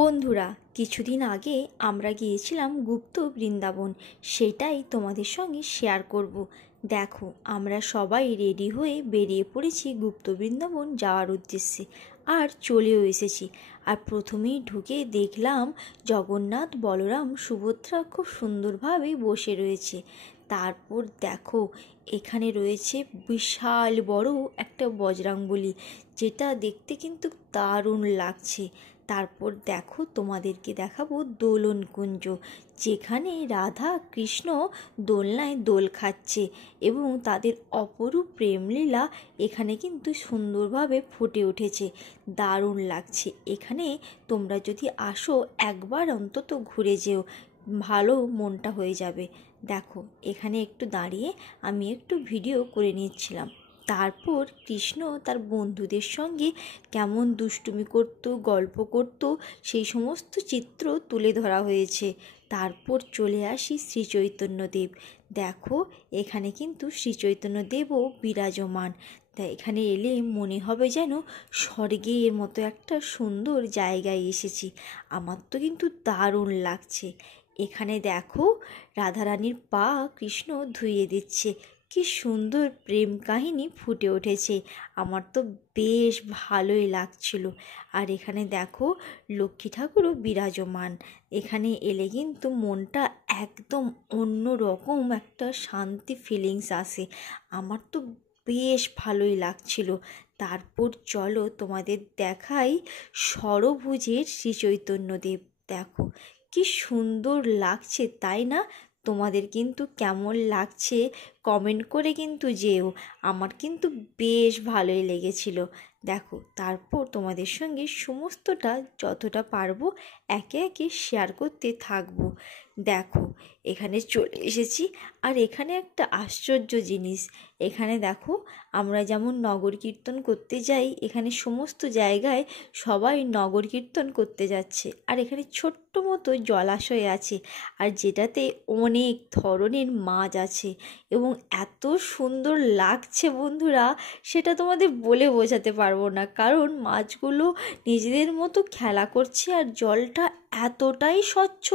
বন্ধুরা, কিছুদিন আগে আমরা গিয়েছিলাম গুপ্ত বৃন্দাবন। সেটাই তোমাদের সঙ্গে শেয়ার করব। দেখো, আমরা সবাই রেডি হয়ে বেরিয়ে পড়েছি গুপ্ত বৃন্দাবন যাওয়ার উদ্দেশ্যে, আর চলেও এসেছি। আর প্রথমেই ঢুকে দেখলাম জগন্নাথ, বলরাম, সুভদ্রা খুব সুন্দরভাবে বসে রয়েছে। তারপর দেখো, এখানে রয়েছে বিশাল বড় একটা বজরংবলী, যেটা দেখতে কিন্তু দারুণ লাগছে। তারপর দেখো, তোমাদেরকে দেখাবো দোলন কুঞ্জ, যেখানে রাধা কৃষ্ণ দোলনায় দোল খাচ্ছে এবং তাদের অপরূপ প্রেমলীলা এখানে কিন্তু সুন্দরভাবে ফুটে উঠেছে। দারুণ লাগছে। এখানে তোমরা যদি আসো, একবার অন্তত ঘুরে যেও, ভালো মনটা হয়ে যাবে। দেখো, এখানে একটু দাঁড়িয়ে আমি একটু ভিডিও করে নিচ্ছিলাম। তারপর কৃষ্ণ তার বন্ধুদের সঙ্গে কেমন দুষ্টুমি করত, গল্প করত, সেই সমস্ত চিত্র তুলে ধরা হয়েছে। তারপর চলে আসি শ্রীচৈতন্যদেব। দেখো, এখানে কিন্তু শ্রীচৈতন্যদেবও বিরাজমান। তা এখানে এলে মনে হবে যেন স্বর্গের মতো একটা সুন্দর জায়গায় এসেছি। আমার তো কিন্তু দারুণ লাগছে। এখানে দেখো, রাধারানীর পা কৃষ্ণ ধুইয়ে দিচ্ছে। কি সুন্দর প্রেম কাহিনী ফুটে উঠেছে। আমার তো বেশ ভালোই লাগছিল। আর এখানে দেখো, লক্ষ্মী ঠাকুরও বিরাজমান। এখানে এলে কিন্তু মনটা একদম অন্য রকম একটা শান্তি ফিলিংস আসে। আমার তো বেশ ভালোই লাগছিল। তারপর চলো তোমাদের দেখাই ষড়ভুজের শ্রীচৈতন্যদেব। দেখো, কি সুন্দর লাগছে, তাই না? তোমাদের কিন্তু কেমন লাগছে কমেন্ট করে কিন্তু যেও। আমার কিন্তু বেশ ভালোই লেগেছিল। দেখো, তারপর তোমাদের সঙ্গে সমস্তটা যতটা পারবো একে একে শেয়ার করতে থাকবো। দেখো, এখানে চলে এসেছি। আর এখানে একটা আশ্চর্য জিনিস, এখানে দেখো, আমরা যেমন নগর কীর্তন করতে যাই, এখানে সমস্ত জায়গায় সবাই নগর কীর্তন করতে যাচ্ছে। আর এখানে ছোট্ট মতো জলাশয় আছে, আর যেটাতে অনেক ধরনের মাছ আছে এবং এত সুন্দর লাগছে বন্ধুরা, সেটা তোমাদের বলে বোঝাতে পারবো না। কারণ মাছগুলো নিজেদের মতো খেলা করছে, আর জলটা এতটাই স্বচ্ছ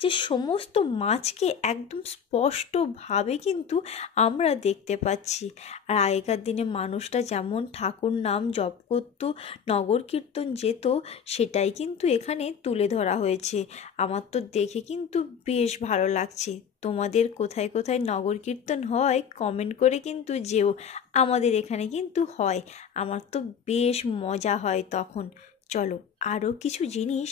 যে সমস্ত মাছকে একদম স্পষ্টভাবে কিন্তু আমরা দেখতে পাচ্ছি। আর আগেকার দিনে মানুষরা যেমন ঠাকুর নাম জপ করত, নগর কীর্তন যেত, সেটাই কিন্তু এখানে তুলে ধরা হয়েছে। আমার তো দেখে কিন্তু বেশ ভালো লাগছে। তোমাদের কোথায় কোথায় নগর কীর্তন হয় কমেন্ট করে কিন্তু যেও। আমাদের এখানে কিন্তু হয়। আমার তো বেশ মজা হয় তখন। চলো, আরও কিছু জিনিস